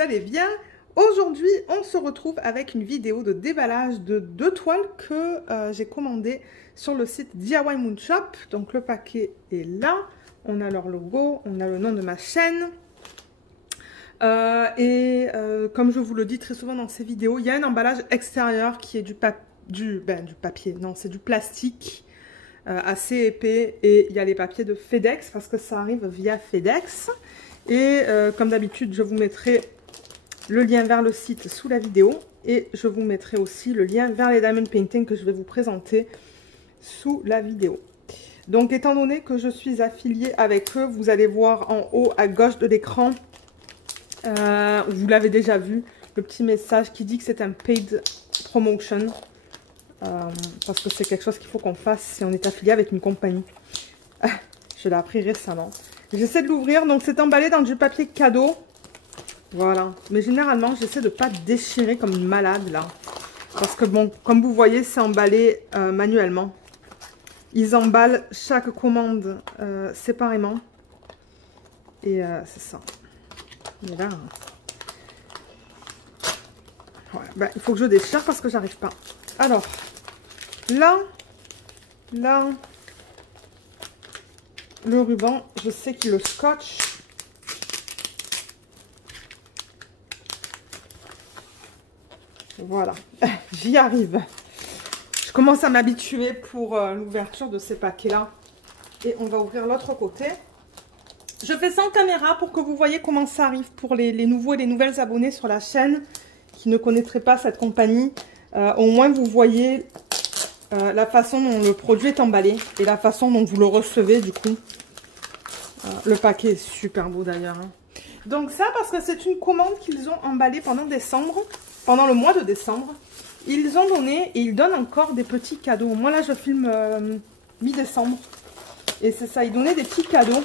vous allez bien. Aujourd'hui, on se retrouve avec une vidéo de déballage de 2 toiles que j'ai commandées sur le site DIY Moon Shop. Donc le paquet est là, on a leur logo, on a le nom de ma chaîne. Comme je vous le dis très souvent dans ces vidéos, il y a un emballage extérieur qui est du papier, non c'est du plastique assez épais, et il y a les papiers de FedEx parce que ça arrive via FedEx. Et comme d'habitude, je vous mettrai le lien vers le site sous la vidéo et je vous mettrai aussi le lien vers les diamond painting que je vais vous présenter sous la vidéo. Donc étant donné que je suis affiliée avec eux, vous allez voir en haut à gauche de l'écran, vous l'avez déjà vu, le petit message qui dit que c'est un paid promotion, parce que c'est quelque chose qu'il faut qu'on fasse si on est affilié avec une compagnie. Je l'ai appris récemment. J'essaie de l'ouvrir, donc c'est emballé dans du papier cadeau. Voilà, mais généralement j'essaie de ne pas déchirer comme une malade là, parce que bon, comme vous voyez, c'est emballé manuellement. Ils emballent chaque commande séparément, et c'est ça. Mais là, ouais, ben, il faut que je déchire parce que j'arrive pas. Alors, là, le ruban, je sais qu'il le scotch. Voilà, j'y arrive. Je commence à m'habituer pour l'ouverture de ces paquets-là. Et on va ouvrir l'autre côté. Je fais sans caméra pour que vous voyez comment ça arrive pour les nouveaux et les nouvelles abonnés sur la chaîne qui ne connaîtraient pas cette compagnie. Au moins, vous voyez la façon dont le produit est emballé et la façon dont vous le recevez du coup. Le paquet est super beau d'ailleurs, hein. Donc ça, parce que c'est une commande qu'ils ont emballée pendant décembre. Pendant le mois de décembre, ils ont donné et ils donnent encore des petits cadeaux. Moi là je filme mi-décembre et c'est ça, ils donnaient des petits cadeaux.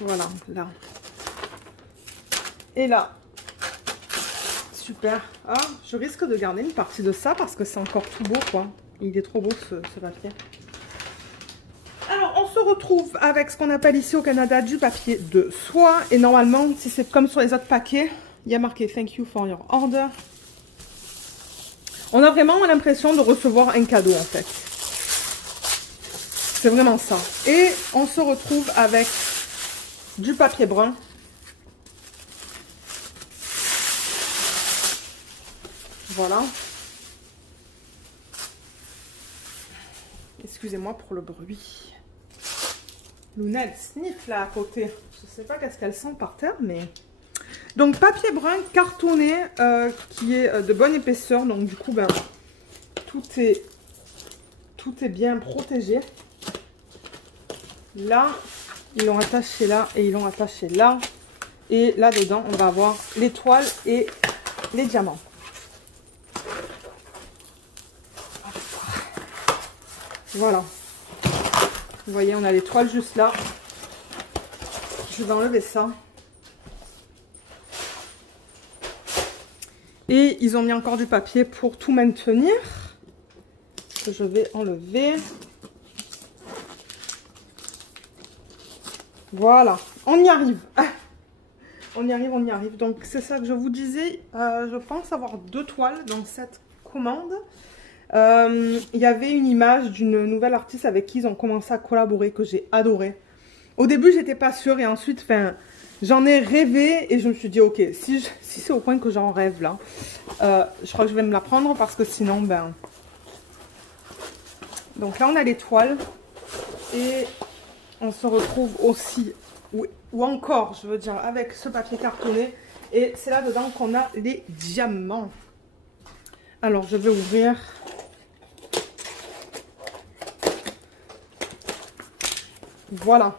Voilà, là. Et là. Super. Ah, je risque de garder une partie de ça parce que c'est encore tout beau quoi. Il est trop beau ce papier. Alors, on se retrouve avec ce qu'on appelle ici au Canada du papier de soie. Et normalement, si c'est comme sur les autres paquets, il y a marqué Thank you for your order. On a vraiment l'impression de recevoir un cadeau en fait. C'est vraiment ça. Et on se retrouve avec du papier brun. Voilà. Excusez-moi pour le bruit. Luna, elle sniffe là à côté. Je sais pas qu'est-ce qu'elle sent par terre, mais... Donc, papier brun cartonné qui est de bonne épaisseur. Donc, du coup, ben, tout est bien protégé. Là, ils l'ont attaché là et ils l'ont attaché là. Et là-dedans, on va avoir les toiles et les diamants. Voilà. Vous voyez, on a les toiles juste là. Je vais enlever ça. Et ils ont mis encore du papier pour tout maintenir. Que je vais enlever. Voilà. On y arrive. On y arrive, on y arrive. Donc, c'est ça que je vous disais. Je pense avoir 2 toiles dans cette commande. Il y avait une image d'une nouvelle artiste avec qui ils ont commencé à collaborer que j'ai adoré. Au début j'étais pas sûre et ensuite j'en ai rêvé et je me suis dit ok, si c'est au point que j'en rêve là, je crois que je vais me la prendre parce que sinon ben... Donc là on a les toiles et on se retrouve aussi ou encore je veux dire avec ce papier cartonné, et c'est là dedans qu'on a les diamants. Alors je vais ouvrir. Voilà.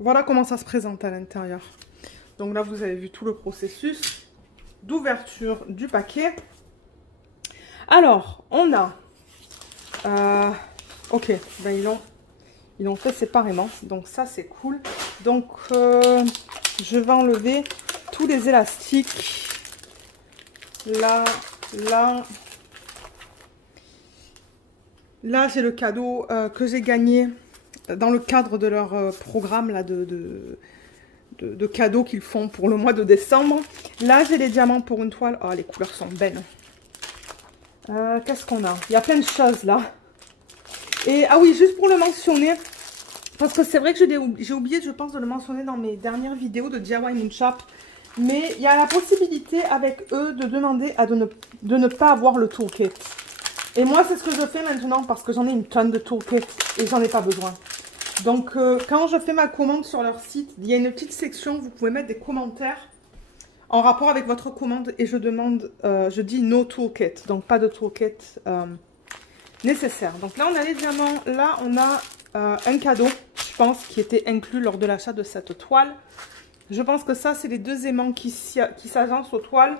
Voilà comment ça se présente à l'intérieur. Donc là, vous avez vu tout le processus d'ouverture du paquet. Alors, on a... ok, ben ils l'ont fait séparément. Donc ça, c'est cool. Donc, je vais enlever tous les élastiques. Là, là. Là, j'ai le cadeau que j'ai gagné dans le cadre de leur programme là, de cadeaux qu'ils font pour le mois de décembre. Là, j'ai les diamants pour une toile. Oh, les couleurs sont belles. Qu'est-ce qu'on a? Il y a plein de choses là. Et ah oui, juste pour le mentionner, parce que c'est vrai que j'ai oublié, je pense, de le mentionner dans mes dernières vidéos de DIY Moon Shop. Mais il y a la possibilité avec eux de demander de ne pas avoir le toolkit. Et moi, c'est ce que je fais maintenant parce que j'en ai une tonne de toolkits et j'en ai pas besoin. Donc, quand je fais ma commande sur leur site, il y a une petite section, vous pouvez mettre des commentaires en rapport avec votre commande et je demande, je dis no toolkit, donc pas de toolkit nécessaire. Donc là, on a les diamants, là, on a un cadeau, je pense, qui était inclus lors de l'achat de cette toile. Je pense que ça, c'est les deux aimants qui s'agencent aux toiles.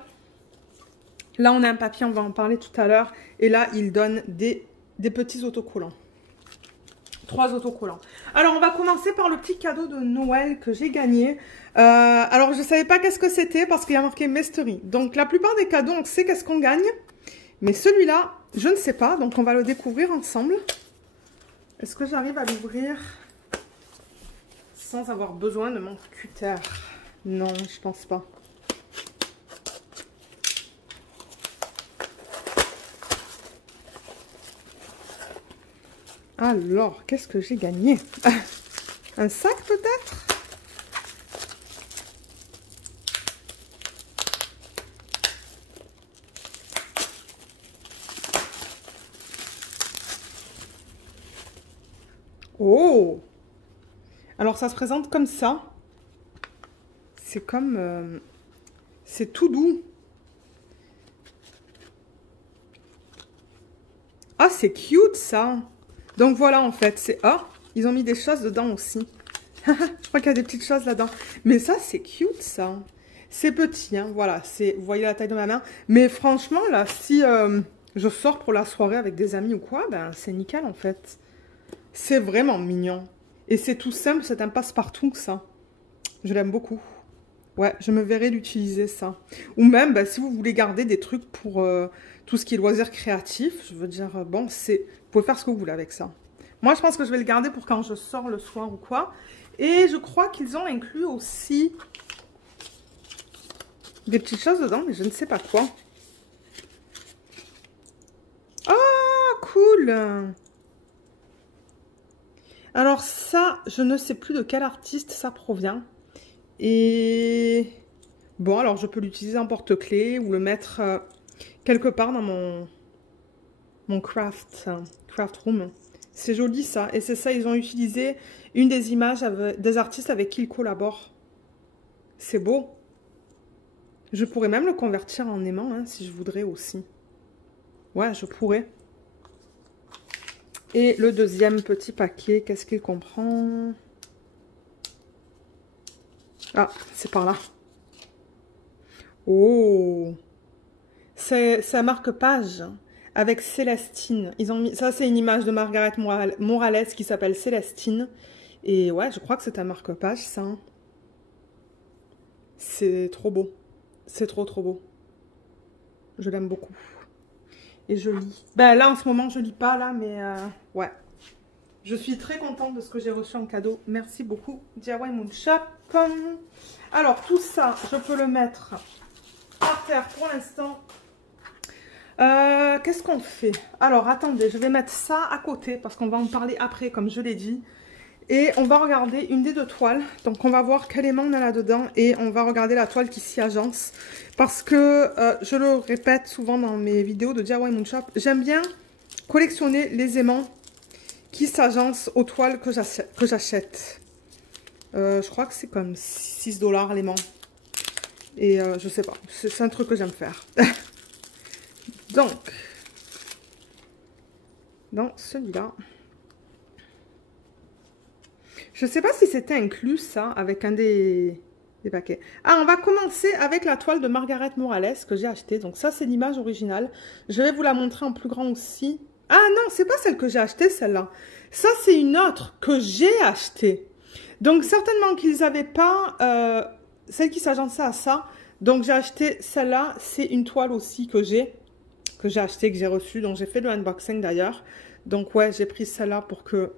Là, on a un papier, on va en parler tout à l'heure. Et là, il donne des petits autocollants. 3 autocollants. Alors, on va commencer par le petit cadeau de Noël que j'ai gagné. Alors, je ne savais pas qu'est-ce que c'était parce qu'il y a marqué Mystery. Donc, la plupart des cadeaux, on sait qu'est-ce qu'on gagne. Mais celui-là, je ne sais pas. Donc, on va le découvrir ensemble. Est-ce que j'arrive à l'ouvrir sans avoir besoin de mon cutter? Non, je pense pas. Alors, qu'est-ce que j'ai gagné? Un sac peut-être? Oh! Alors, ça se présente comme ça. C'est comme... c'est tout doux. Ah, c'est cute ça! Donc voilà, en fait, c'est... Ah, ils ont mis des choses dedans aussi. Je crois qu'il y a des petites choses là-dedans. Mais ça, c'est cute, ça. C'est petit, hein, voilà. Vous voyez la taille de ma main. Mais franchement, là, si je sors pour la soirée avec des amis ou quoi, ben, c'est nickel, en fait. C'est vraiment mignon. Et c'est tout simple, c'est un passe-partout, ça. Je l'aime beaucoup. Ouais, je me verrai l'utiliser, ça. Ou même, ben, si vous voulez garder des trucs pour tout ce qui est loisirs créatifs, je veux dire, bon, vous pouvez faire ce que vous voulez avec ça. Moi, je pense que je vais le garder pour quand je sors le soir ou quoi. Et je crois qu'ils ont inclus aussi des petites choses dedans, mais je ne sais pas quoi. Oh, cool! Alors ça, je ne sais plus de quel artiste ça provient. Et bon, alors je peux l'utiliser en porte-clés ou le mettre quelque part dans mon craft room. C'est joli ça. Et c'est ça, ils ont utilisé une des images des artistes avec qui ils collaborent. C'est beau. Je pourrais même le convertir en aimant hein, si je voudrais aussi. Ouais, je pourrais. Et le deuxième petit paquet, qu'est-ce qu'il comprend? Ah, c'est par là. Oh! C'est un marque-page avec Célestine. Ils ont mis, ça, c'est une image de Margaret Morales qui s'appelle Célestine. Et ouais, je crois que c'est un marque-page, ça. C'est trop beau. C'est trop, trop beau. Je l'aime beaucoup. Et je lis. Ben là, en ce moment, je lis pas, là, mais ouais. Je suis très contente de ce que j'ai reçu en cadeau. Merci beaucoup, DIY Moon Shop. Alors, tout ça, je peux le mettre par terre pour l'instant. Qu'est-ce qu'on fait? Alors, attendez, je vais mettre ça à côté parce qu'on va en parler après, comme je l'ai dit. Et on va regarder une des deux toiles. Donc, on va voir quel aimant on a là-dedans. Et on va regarder la toile qui s'y agence. Parce que, je le répète souvent dans mes vidéos de DIY Moon Shop, j'aime bien collectionner les aimants qui s'agencent aux toiles que j'achète. Je crois que c'est comme 6 $ l'aimant. Et je sais pas, c'est un truc que j'aime faire. Donc, dans celui-là, je sais pas si c'était inclus ça avec un des paquets. Ah, on va commencer avec la toile de Margaret Morales que j'ai achetée. Donc ça, c'est l'image originale. Je vais vous la montrer en plus grand aussi. Ah non, c'est pas celle que j'ai achetée, celle-là. Ça, c'est une autre que j'ai achetée. Donc, certainement qu'ils n'avaient pas celle qui s'agençait à ça. Donc, j'ai acheté celle-là. C'est une toile aussi que j'ai achetée, que j'ai reçue. Donc, j'ai fait le unboxing d'ailleurs. Donc, ouais, j'ai pris celle-là pour que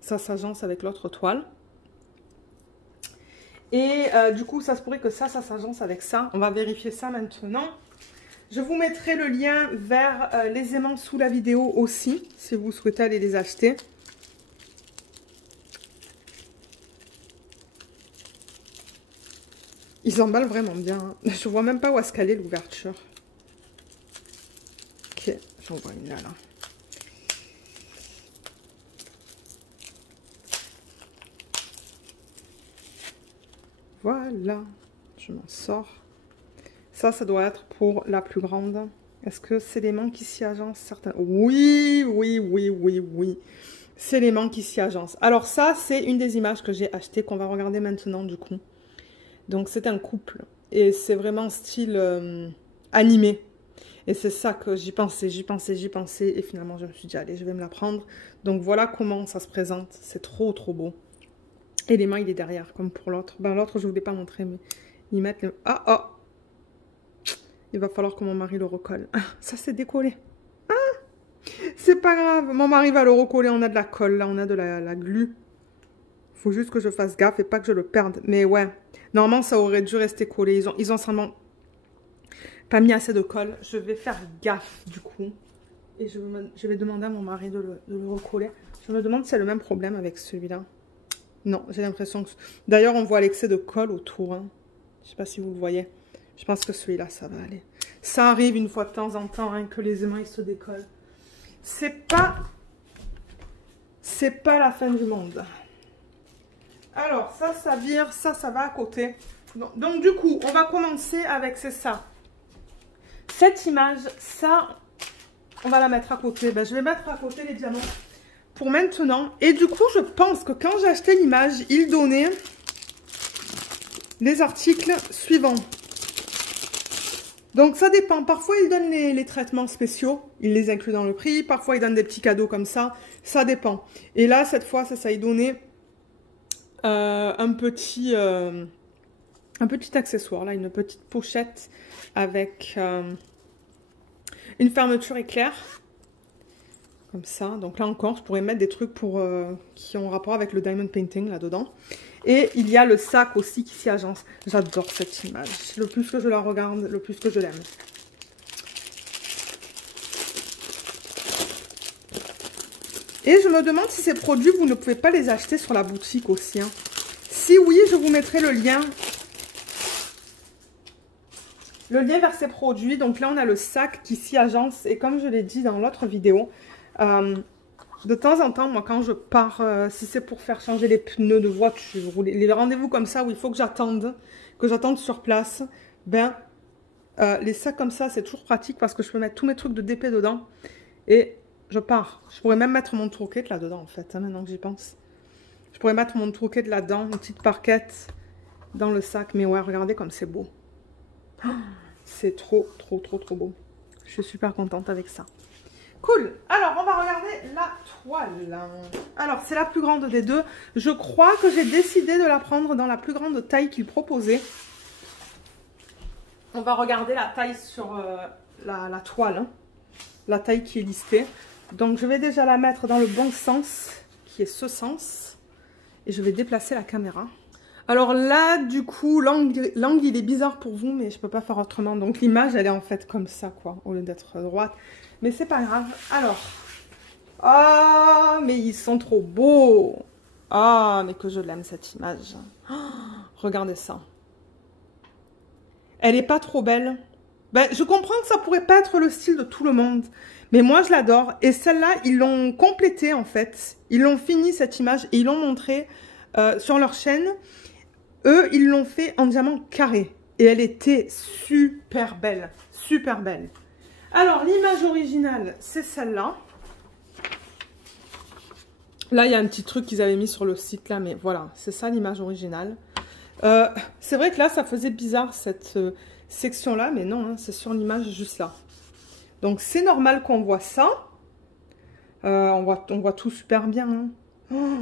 ça s'agence avec l'autre toile. Et du coup, ça se pourrait que ça s'agence avec ça. On va vérifier ça maintenant. Je vous mettrai le lien vers les aimants sous la vidéo aussi, si vous souhaitez aller les acheter. Ils emballent vraiment bien. Hein. Je vois même pas où est-ce qu'elle est l'ouverture. Ok, j'en vois une là. Voilà, je m'en sors. Ça doit être pour la plus grande. Est-ce que c'est l'aimant qui s'y agence? Certains... Oui. C'est l'aimant qui s'y agence. Alors ça, c'est une des images que j'ai achetées, qu'on va regarder maintenant du coup. Donc c'est un couple. Et c'est vraiment style animé. Et c'est ça que j'y pensais. Et finalement, je me suis dit, allez, je vais me la prendre. Donc voilà comment ça se présente. C'est trop beau. Et l'aimant, il est derrière, comme pour l'autre. Ben l'autre, je ne voulais pas montrer, mais ils mettent le... Ah. Il va falloir que mon mari le recolle. Ah, ça s'est décollé. Ah, c'est pas grave. Mon mari va le recoller. On a de la colle, là. On a de la glu. Il faut juste que je fasse gaffe et pas que je le perde. Mais ouais. Normalement, ça aurait dû rester collé. Ils ont seulement pas mis assez de colle. Je vais faire gaffe, du coup. Et je vais demander à mon mari de le recoller. Je me demande si c'est le même problème avec celui-là. Non, j'ai l'impression que... D'ailleurs, on voit l'excès de colle autour. Hein. Je sais pas si vous le voyez. Je pense que celui-là, ça va aller. Ça arrive une fois de temps en temps hein, que les aimants ils se décollent. C'est pas la fin du monde. Alors, ça vire, ça va à côté. Donc, du coup, on va commencer avec ça. Cette image, ça, on va la mettre à côté. Ben, je vais mettre à côté les diamants pour maintenant. Et du coup, je pense que quand j'ai acheté l'image, il donnait les articles suivants. Donc ça dépend, parfois ils donnent les traitements spéciaux, ils les incluent dans le prix, parfois ils donnent des petits cadeaux comme ça dépend. Et là cette fois ça il donnait un petit accessoire, là une petite pochette avec une fermeture éclair, comme ça. Donc là encore je pourrais mettre des trucs qui ont rapport avec le diamond painting là dedans. Et il y a le sac aussi qui s'y agence. J'adore cette image. Le plus que je la regarde, le plus que je l'aime. Et je me demande si ces produits, vous ne pouvez pas les acheter sur la boutique aussi. Hein. Si oui, je vous mettrai le lien. Le lien vers ces produits. Donc là, on a le sac qui s'y agence. Et comme je l'ai dit dans l'autre vidéo... de temps en temps, moi, quand je pars, si c'est pour faire changer les pneus de voiture, ou les rendez-vous comme ça, où il faut que j'attende sur place, ben, les sacs comme ça, c'est toujours pratique parce que je peux mettre tous mes trucs de DP dedans et je pars. Je pourrais même mettre mon toolkit là-dedans, en fait, hein, maintenant que j'y pense. Je pourrais mettre mon toolkit là-dedans, une petite parquette dans le sac. Mais ouais, regardez comme c'est beau. Oh, c'est trop beau. Je suis super contente avec ça. Cool. Alors, on va regarder la toile. Alors, c'est la plus grande des deux. Je crois que j'ai décidé de la prendre dans la plus grande taille qu'il proposait. On va regarder la taille sur la toile. Hein. La taille qui est listée. Donc, je vais déjà la mettre dans le bon sens, qui est ce sens. Et je vais déplacer la caméra. Alors là, du coup, l'angle, il est bizarre pour vous, mais je peux pas faire autrement. Donc, l'image, elle est en fait comme ça, quoi, au lieu d'être droite. Mais c'est pas grave. Alors. Ah, mais ils sont trop beaux. Ah, mais que je l'aime cette image. Oh, regardez ça. Elle est pas trop belle. Ben, je comprends que ça pourrait pas être le style de tout le monde. Mais moi, je l'adore. Et celle-là, ils l'ont complétée, en fait. Ils l'ont fini, cette image. Et ils l'ont montré sur leur chaîne. Eux, ils l'ont fait en diamant carré. Et elle était super belle. Super belle. Alors, l'image originale, c'est celle-là. Là, il y a un petit truc qu'ils avaient mis sur le site, là, mais voilà, c'est ça l'image originale. C'est vrai que là, ça faisait bizarre, cette section-là, mais non, hein, c'est sur l'image juste là. Donc, c'est normal qu'on voit ça. On voit tout super bien. Hein. Oh,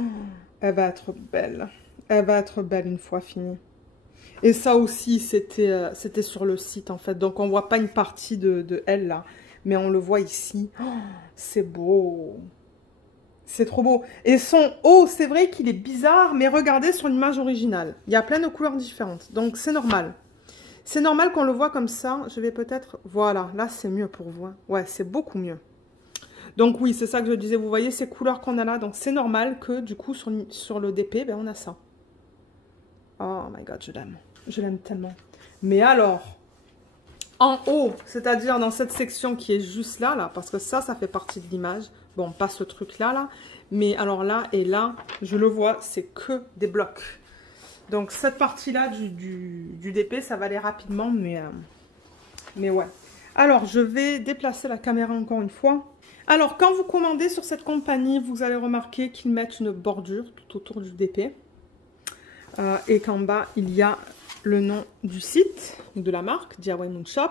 elle va être belle. Elle va être belle une fois finie. Et ça aussi, c'était sur le site, en fait. Donc, on voit pas une partie de elle, là. Mais on le voit ici. Oh, c'est beau. C'est trop beau. Et son haut, c'est vrai qu'il est bizarre, mais regardez sur l'image originale. Il y a plein de couleurs différentes, donc c'est normal. C'est normal qu'on le voit comme ça. Je vais peut-être... Voilà, là c'est mieux pour vous. Hein. Ouais, c'est beaucoup mieux. Donc oui, c'est ça que je disais. Vous voyez ces couleurs qu'on a là. Donc c'est normal que du coup sur le DP, ben, on a ça. Oh my god, je l'aime. Je l'aime tellement. Mais alors, en haut, c'est-à-dire dans cette section qui est juste là, parce que ça fait partie de l'image. Bon, pas ce truc-là, là. Mais alors là et là, je le vois, c'est que des blocs. Donc cette partie-là du DP, ça va aller rapidement, mais ouais. Alors, je vais déplacer la caméra encore une fois. Alors, quand vous commandez sur cette compagnie, vous allez remarquer qu'ils mettent une bordure tout autour du DP. Et qu'en bas, il y a le nom du site, de la marque, DIY Moon Shop.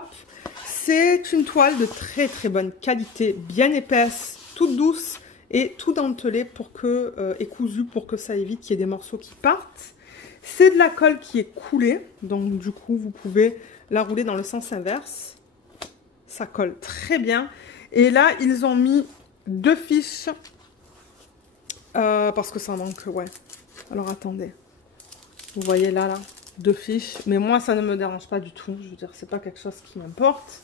C'est une toile de très très bonne qualité, bien épaisse, toute douce et tout dentelée pour que, et cousue pour que ça évite qu'il y ait des morceaux qui partent. C'est de la colle qui est coulée, donc du coup, vous pouvez la rouler dans le sens inverse. Ça colle très bien. Et là, ils ont mis 2 fiches. Parce que ça manque, ouais. Alors, attendez. Vous voyez là, 2 fiches. Mais moi, ça ne me dérange pas du tout. Je veux dire, c'est pas quelque chose qui m'importe.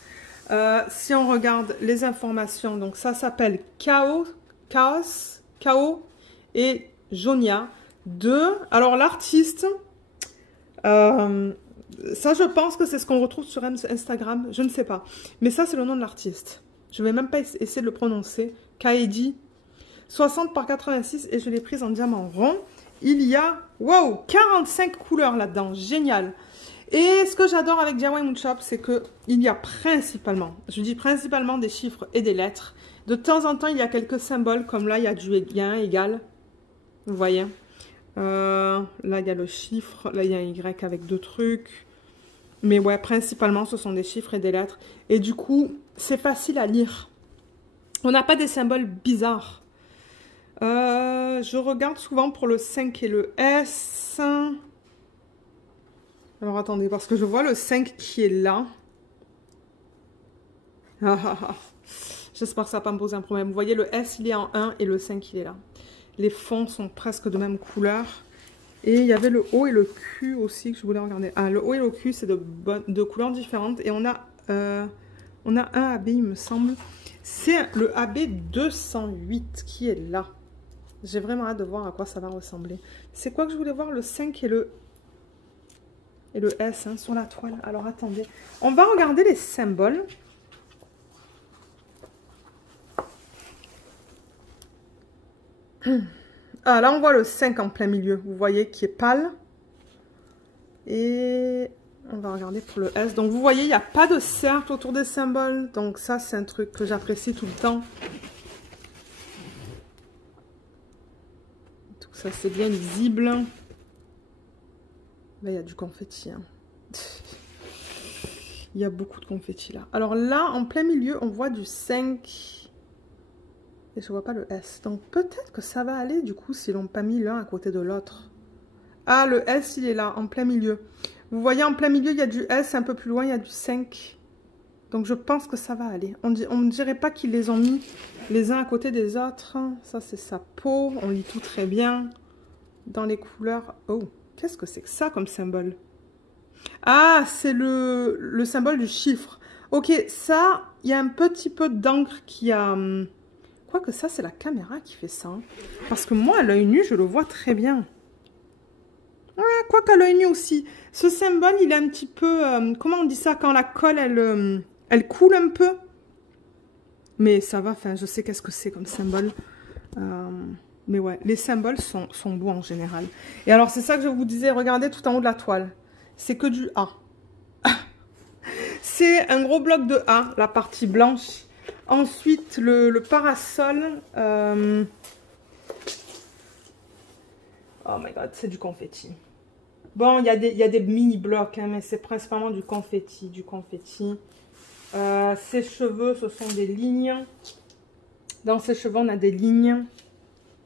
Si on regarde les informations, donc ça s'appelle Chaos et Jonia 2. Alors, l'artiste... ça, je pense que c'est ce qu'on retrouve sur Instagram. Je ne sais pas. Mais ça, c'est le nom de l'artiste. Je ne vais même pas essayer de le prononcer. Kaedi. 60 par 86. Et je l'ai prise en diamant rond. Il y a, wow, 45 couleurs là-dedans. Génial. Et ce que j'adore avec DIY Moon Shop, c'est qu'il y a principalement, je dis principalement des chiffres et des lettres. De temps en temps, il y a quelques symboles. Comme là, il y a un égal. Vous voyez. Là, il y a le chiffre. Là, il y a un Y avec 2 trucs. Mais ouais, principalement, ce sont des chiffres et des lettres. Et du coup, c'est facile à lire. On n'a pas des symboles bizarres. Je regarde souvent pour le 5 et le S. Alors, attendez, parce que je vois le 5 qui est là. J'espère que ça ne va pas me poser un problème. Vous voyez, le S, il est en 1 et le 5, il est là. Les fonds sont presque de même couleur. Et il y avait le O et le Q aussi que je voulais regarder. Ah, le O et le Q, c'est de couleurs différentes. Et on a un AB, il me semble. C'est le AB 208 qui est là. J'ai vraiment hâte de voir à quoi ça va ressembler. C'est quoi que je voulais voir? Le 5 et le S hein, sur la toile. Alors, attendez. On va regarder les symboles. Ah, là, on voit le 5 en plein milieu. Vous voyez qui est pâle. Et on va regarder pour le S. Donc, vous voyez, il n'y a pas de cercle autour des symboles. Donc, ça, c'est un truc que j'apprécie tout le temps. Tout ça, c'est bien lisible. Là, il y a du confetti. Hein. Il y a beaucoup de confetti, là. Alors là, en plein milieu, on voit du 5... Et je vois pas le S. Donc peut-être que ça va aller du coup s'ils l'ont pas mis l'un à côté de l'autre. Ah, le S, il est là, en plein milieu. Vous voyez, en plein milieu, il y a du S. Un peu plus loin, il y a du 5. Donc je pense que ça va aller. On ne dirait pas qu'ils les ont mis les uns à côté des autres. Ça, c'est sa peau. On lit tout très bien. Dans les couleurs... Oh, qu'est-ce que c'est que ça comme symbole? Ah, c'est le symbole du chiffre. Ok, ça, il y a un petit peu d'encre qui a... Quoique ça, c'est la caméra qui fait ça. Hein. Parce que moi, à l'œil nu, je le vois très bien. Ouais, quoique à l'œil nu aussi. Ce symbole, il est un petit peu... comment on dit ça? Quand la colle, elle coule un peu. Mais ça va, enfin, je sais qu'est-ce que c'est comme symbole. Mais ouais, les symboles sont beaux en général. Et alors, c'est ça que je vous disais. Regardez tout en haut de la toile. C'est que du A. C'est un gros bloc de A, la partie blanche. Ensuite, le parasol. Oh my god, c'est du confetti. Bon, il y a des mini-blocs, hein, mais c'est principalement du confetti. Ses cheveux, ce sont des lignes. Dans ses cheveux, on a des lignes.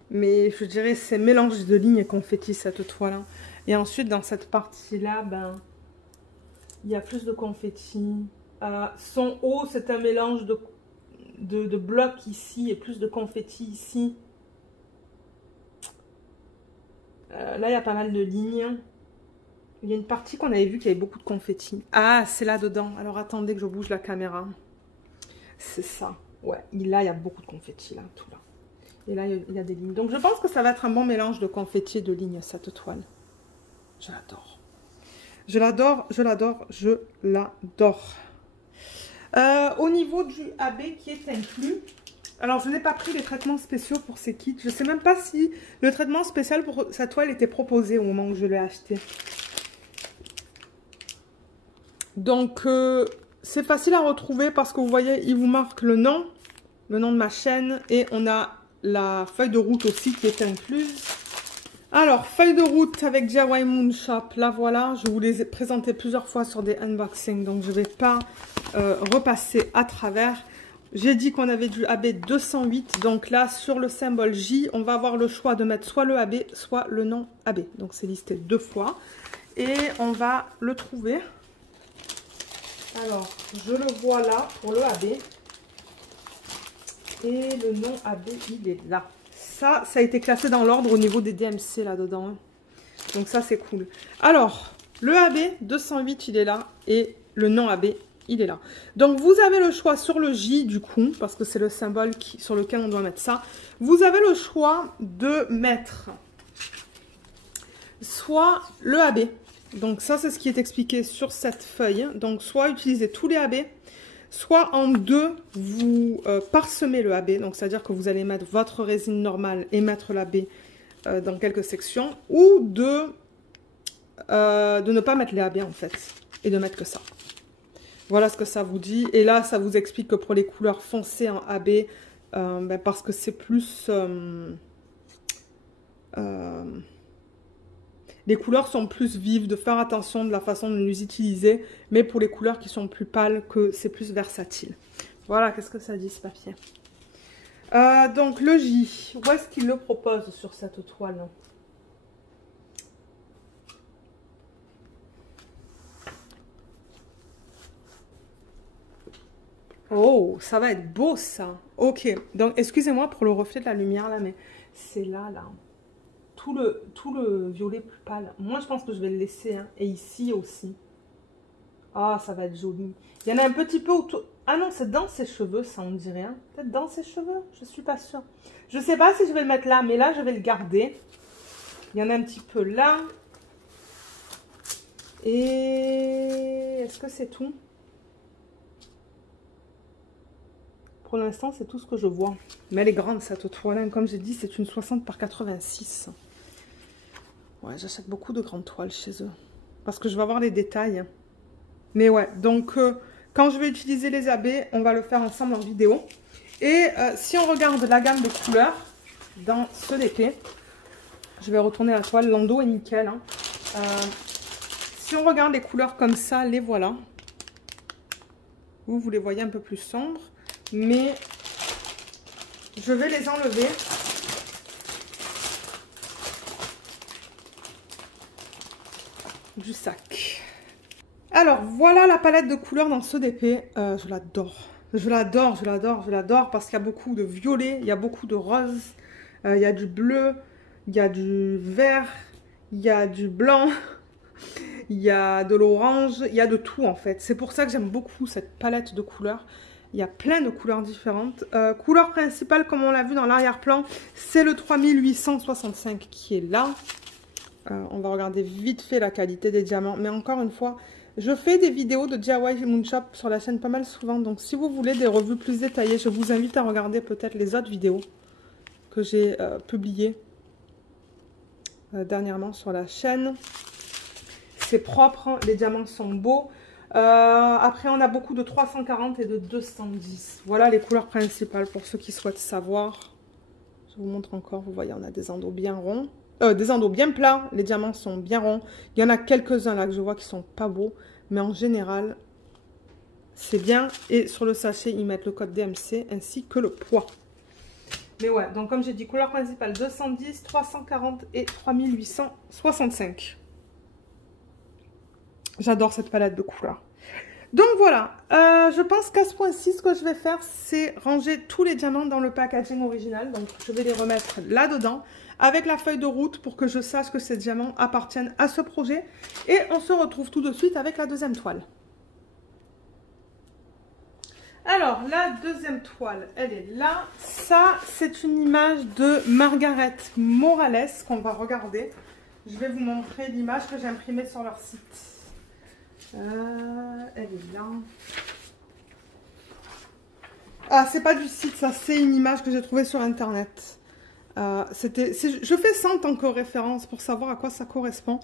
Mais je dirais c'est mélange de lignes et confetti, cette toile-là. Et ensuite, dans cette partie-là, ben, il y a plus de confetti. Son haut, c'est un mélange de blocs ici et plus de confetti ici. Là, il y a pas mal de lignes. Il y a une partie qu'on avait vue qui avait beaucoup de confettis. Ah, c'est là-dedans. Alors, attendez que je bouge la caméra. C'est ça. Ouais, là, il y a beaucoup de confettis, là, tout là. Et là, il y a des lignes. Donc, je pense que ça va être un bon mélange de confettis et de lignes, cette toile. Je l'adore. Je l'adore, je l'adore, je l'adore. Au niveau du AB qui est inclus, alors je n'ai pas pris les traitements spéciaux pour ces kits. Je ne sais même pas si le traitement spécial pour cette toile était proposé au moment où je l'ai acheté. Donc c'est facile à retrouver parce que vous voyez, il vous marque le nom de ma chaîne et on a la feuille de route aussi qui est incluse. Alors, feuille de route avec DIY Moon Shop, la voilà, je vous les ai présentés plusieurs fois sur des unboxings, donc je ne vais pas repasser à travers. J'ai dit qu'on avait du AB 208, donc là, sur le symbole J, on va avoir le choix de mettre soit le AB, soit le nom AB. Donc, c'est listé 2 fois. Et on va le trouver. Alors, je le vois là, pour le AB. Et le nom AB, il est là. Ça a été classé dans l'ordre au niveau des DMC là-dedans. Donc ça, c'est cool. Alors, le AB 208, il est là. Et le nom AB, il est là. Donc, vous avez le choix sur le J, du coup, parce que c'est le symbole sur lequel on doit mettre ça. Vous avez le choix de mettre soit le AB. Donc, ça, c'est ce qui est expliqué sur cette feuille. Donc, soit utiliser tous les AB, soit en deux, vous parsemez le AB, donc c'est-à-dire que vous allez mettre votre résine normale et mettre l'AB dans quelques sections, ou de ne pas mettre les AB en fait, et de mettre que ça. Voilà ce que ça vous dit. Et là, ça vous explique que pour les couleurs foncées en AB, parce que c'est plus... les couleurs sont plus vives, de faire attention de la façon de les utiliser, mais pour les couleurs qui sont plus pâles, que c'est plus versatile. Voilà, qu'est-ce que ça dit ce papier? Donc le J, où est-ce qu'il le propose sur cette toile? Oh, ça va être beau ça. Ok, donc excusez-moi pour le reflet de la lumière là, mais c'est là. Tout le violet plus pâle. Moi, je pense que je vais le laisser. Hein. Et ici aussi. Ah, ça va être joli. Il y en a un petit peu autour. Ah non, c'est dans ses cheveux, ça, on dirait. Hein. Peut-être dans ses cheveux. Je suis pas sûre. Je sais pas si je vais le mettre là, mais là, je vais le garder. Il y en a un petit peu là. Et... est-ce que c'est tout? Pour l'instant, c'est tout ce que je vois. Mais elle est grande, cette toile. Comme j'ai dit, c'est une 60 par 86. Ouais, j'achète beaucoup de grandes toiles chez eux. Parce que je vais avoir les détails. Mais ouais, donc quand je vais utiliser les AB, on va le faire ensemble en vidéo. Et si on regarde la gamme de couleurs dans ce DP, je vais retourner la toile, l'endos est nickel. Hein. Si on regarde les couleurs comme ça, les voilà. Vous les voyez un peu plus sombres. Mais je vais les enlever. Du sac. Alors voilà la palette de couleurs dans ce DP. Je l'adore. Je l'adore, je l'adore, je l'adore parce qu'il y a beaucoup de violet, il y a beaucoup de rose, il y a du bleu, il y a du vert, il y a du blanc, il y a de l'orange, il y a de tout en fait. C'est pour ça que j'aime beaucoup cette palette de couleurs. Il y a plein de couleurs différentes. Couleur principale, comme on l'a vu dans l'arrière-plan, c'est le 3865 qui est là. On va regarder vite fait la qualité des diamants. Mais encore une fois, je fais des vidéos de DIY Moon Shop sur la chaîne pas mal souvent. Donc si vous voulez des revues plus détaillées, je vous invite à regarder peut-être les autres vidéos que j'ai publiées dernièrement sur la chaîne. C'est propre, hein, les diamants sont beaux. Après, on a beaucoup de 340 et de 210. Voilà les couleurs principales pour ceux qui souhaitent savoir. Je vous montre encore. Vous voyez, on a des endos bien ronds. Des endos bien plats. Les diamants sont bien ronds. Il y en a quelques-uns là que je vois qui sont pas beaux. Mais en général, c'est bien. Et sur le sachet, ils mettent le code DMC ainsi que le poids. Mais ouais, donc comme j'ai dit, couleur principale 210, 340 et 3865. J'adore cette palette de couleurs. Donc voilà, je pense qu'à ce point-ci, ce que je vais faire, c'est ranger tous les diamants dans le packaging original. Donc je vais les remettre là-dedans avec la feuille de route pour que je sache que ces diamants appartiennent à ce projet. Et on se retrouve tout de suite avec la deuxième toile. Alors, la deuxième toile, elle est là. Ça, c'est une image de Margaret Morales qu'on va regarder. Je vais vous montrer l'image que j'ai imprimée sur leur site. Elle est là. Ah, c'est pas du site, ça, c'est une image que j'ai trouvée sur Internet. Je fais ça en tant que référence pour savoir à quoi ça correspond.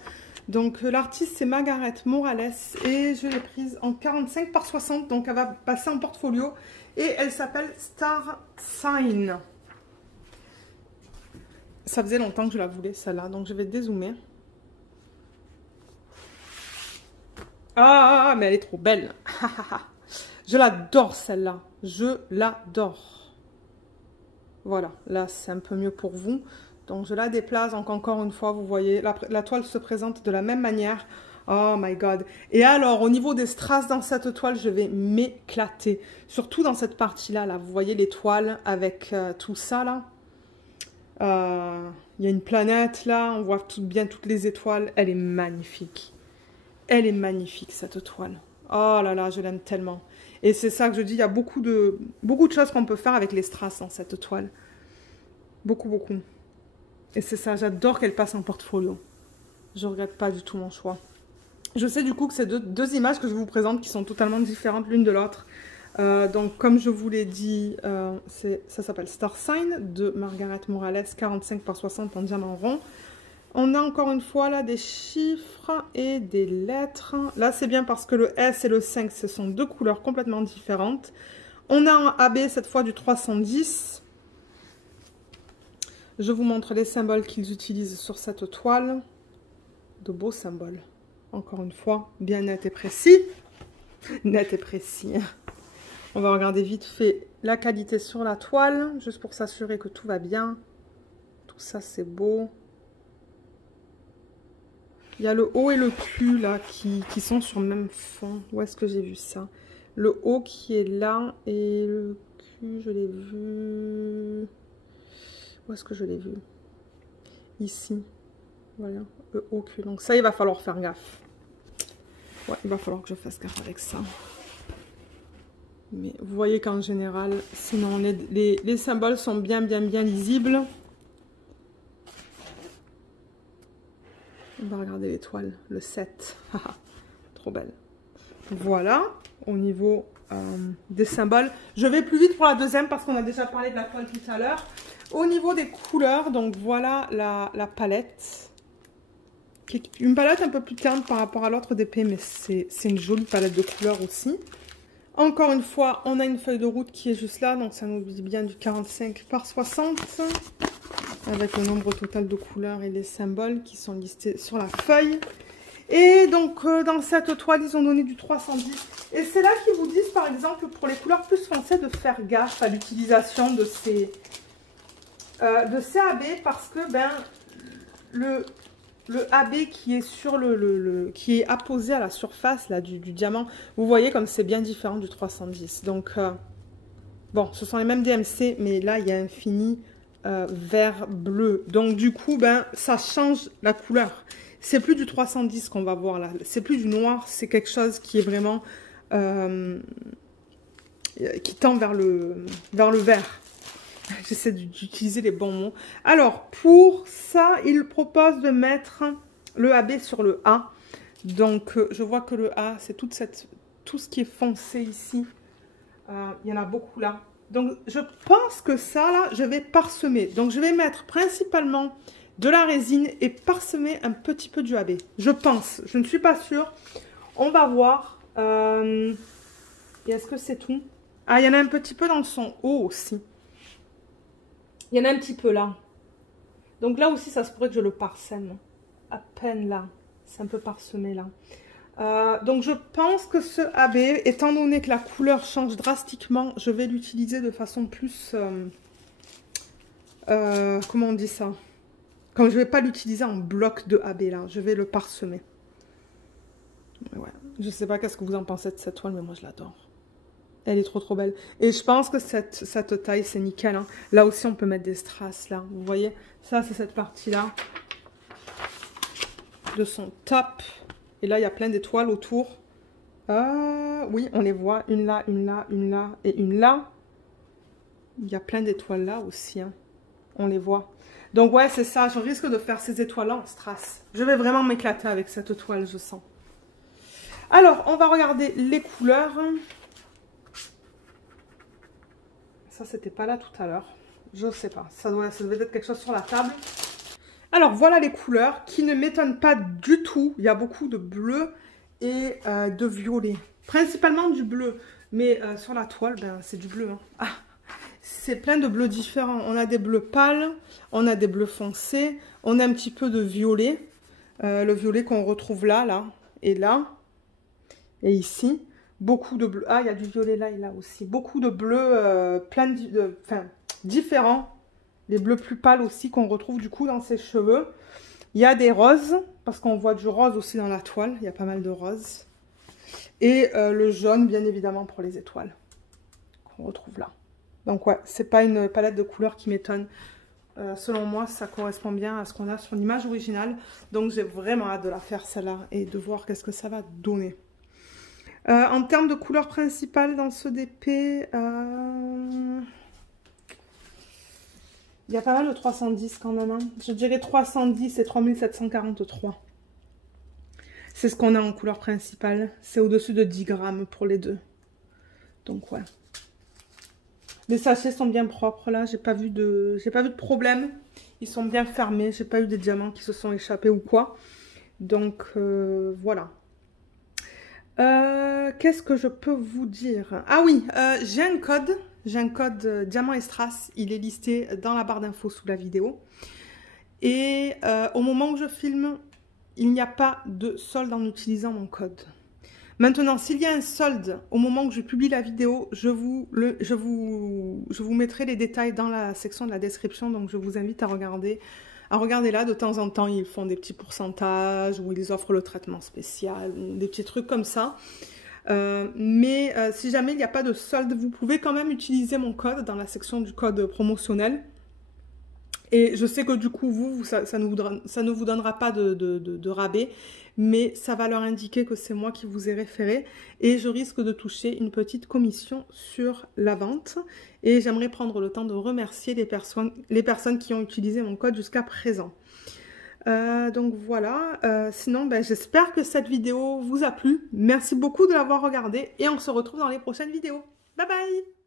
Donc, l'artiste, c'est Margaret Morales et je l'ai prise en 45 par 60. Donc, elle va passer en portfolio et elle s'appelle Star Sign. Ça faisait longtemps que je la voulais, celle-là. Donc, je vais dézoomer. Ah, mais elle est trop belle. Je l'adore, celle-là. Je l'adore. Voilà, là, c'est un peu mieux pour vous. Donc, je la déplace. Donc, encore une fois, vous voyez, la toile se présente de la même manière. Oh my God. Et alors, au niveau des strass dans cette toile, je vais m'éclater. Surtout dans cette partie-là, là. Vous voyez les toiles avec tout ça, là. Il y a une planète, là. On voit bien toutes les étoiles. Elle est magnifique. Elle est magnifique, cette toile. Oh là là, je l'aime tellement. Et c'est ça que je dis, il y a beaucoup de choses qu'on peut faire avec les strass dans cette toile. Beaucoup, beaucoup. Et c'est ça, j'adore qu'elle passe en portfolio. Je ne regrette pas du tout mon choix. Je sais du coup que c'est deux images que je vous présente qui sont totalement différentes l'une de l'autre. Donc comme je vous l'ai dit, ça s'appelle Star Sign de Margaret Morales, 45 par 60 en diamant rond. On a encore une fois là des chiffres et des lettres. Là c'est bien parce que le S et le 5 ce sont deux couleurs complètement différentes. On a un AB cette fois du 310. Je vous montre les symboles qu'ils utilisent sur cette toile. De beaux symboles. Encore une fois, bien net et précis. Net et précis. On va regarder vite fait la qualité sur la toile, juste pour s'assurer que tout va bien. Tout ça c'est beau. Il y a le O et le Q là qui sont sur le même fond. Où est-ce que j'ai vu ça? Le O qui est là et le Q, je l'ai vu. Où est-ce que je l'ai vu? Ici. Voilà, le O, Q. Donc ça, il va falloir faire gaffe. Ouais, il va falloir que je fasse gaffe avec ça. Mais vous voyez qu'en général, sinon les symboles sont bien lisibles. On va regarder l'étoile, le 7. Trop belle. Voilà, au niveau des symboles. Je vais plus vite pour la deuxième parce qu'on a déjà parlé de la toile tout à l'heure. Au niveau des couleurs, donc voilà la palette. Une palette un peu plus terne par rapport à l'autre d'épée, mais c'est une jolie palette de couleurs aussi. Encore une fois, on a une feuille de route qui est juste là, donc ça nous dit bien du 45 par 60. Avec le nombre total de couleurs et les symboles qui sont listés sur la feuille. Et donc, dans cette toile, ils ont donné du 310. Et c'est là qu'ils vous disent, par exemple, pour les couleurs plus foncées, de faire gaffe à l'utilisation de ces AB parce que, ben, le AB qui est sur qui est apposé à la surface là, du diamant, vous voyez comme c'est bien différent du 310. Donc, bon, ce sont les mêmes DMC, mais là, il y a un fini vert bleu. Donc du coup, ben, ça change la couleur. C'est plus du 310 qu'on va voir là. C'est plus du noir. C'est quelque chose qui est vraiment qui tend vers le vert. J'essaie d'utiliser les bons mots. Alors pour ça, il propose de mettre le AB sur le A. Donc je vois que le A, c'est tout ce qui est foncé ici. Il y en a beaucoup là. Donc, je pense que ça, là, je vais parsemer. Donc, je vais mettre principalement de la résine et parsemer un petit peu du AB. Je pense. Je ne suis pas sûre. On va voir. Et est-ce que c'est tout? Ah, il y en a un petit peu dans son haut aussi. Il y en a un petit peu là. Donc, là aussi, ça se pourrait que je le parsème. À peine là. C'est un peu parsemé là. Donc je pense que ce AB, étant donné que la couleur change drastiquement, je vais l'utiliser de façon plus... comment on dit ça? Comme je ne vais pas l'utiliser en bloc de AB là, je vais le parsemer. Ouais, je sais pas qu'est-ce que vous en pensez de cette toile, mais moi je l'adore. Elle est trop trop belle. Et je pense que cette taille, c'est nickel. Hein. Là aussi, on peut mettre des strass, là. Vous voyez? Ça, c'est cette partie-là de son top. Et là, il y a plein d'étoiles autour. Oui, on les voit. Une là, une là, une là et une là. Il y a plein d'étoiles là aussi. Hein. On les voit. Donc ouais, c'est ça. Je risque de faire ces étoiles-là en strass. Je vais vraiment m'éclater avec cette toile, je sens. Alors, on va regarder les couleurs. Ça, c'était pas là tout à l'heure. Je sais pas. Ça devait être quelque chose sur la table. Alors, voilà les couleurs qui ne m'étonnent pas du tout. Il y a beaucoup de bleu et de violet. Principalement du bleu. Mais sur la toile, ben, c'est du bleu. Hein. Ah, c'est plein de bleus différents. On a des bleus pâles, on a des bleus foncés, on a un petit peu de violet. Le violet qu'on retrouve là, là, et là, et ici. Beaucoup de bleus. Ah, il y a du violet là et là aussi. Beaucoup de bleus différents. Les bleus plus pâles aussi qu'on retrouve du coup dans ses cheveux. Il y a des roses, parce qu'on voit du rose aussi dans la toile. Il y a pas mal de roses. Et le jaune, bien évidemment, pour les étoiles. Qu'on retrouve là. Donc ouais, c'est pas une palette de couleurs qui m'étonne. Selon moi, ça correspond bien à ce qu'on a sur l'image originale. Donc j'ai vraiment hâte de la faire celle-là et de voir qu'est-ce que ça va donner. En termes de couleurs principales dans ce DP, il y a pas mal de 310 quand même. Hein. Je dirais 310 et 3743. C'est ce qu'on a en couleur principale. C'est au-dessus de 10 grammes pour les deux. Donc ouais. Les sachets sont bien propres là. J'ai pas vu de problème. Ils sont bien fermés. J'ai pas eu des diamants qui se sont échappés ou quoi. Donc voilà. Qu'est-ce que je peux vous dire? Ah oui, j'ai un code. J'ai un code Diamant et Strass. Il est listé dans la barre d'infos sous la vidéo. Et au moment où je filme, il n'y a pas de solde en utilisant mon code. Maintenant, s'il y a un solde au moment où je publie la vidéo, je vous mettrai les détails dans la section de la description. Donc, je vous invite à regarder là. De temps en temps, ils font des petits pourcentages ou ils offrent le traitement spécial, des petits trucs comme ça. Mais si jamais il n'y a pas de solde, vous pouvez quand même utiliser mon code dans la section du code promotionnel. Et je sais que du coup, ça ne vous donnera pas de rabais, mais ça va leur indiquer que c'est moi qui vous ai référé. Et je risque de toucher une petite commission sur la vente. Et j'aimerais prendre le temps de remercier les personnes qui ont utilisé mon code jusqu'à présent. Donc voilà, sinon ben, j'espère que cette vidéo vous a plu. Merci beaucoup de l'avoir regardée et on se retrouve dans les prochaines vidéos. Bye bye!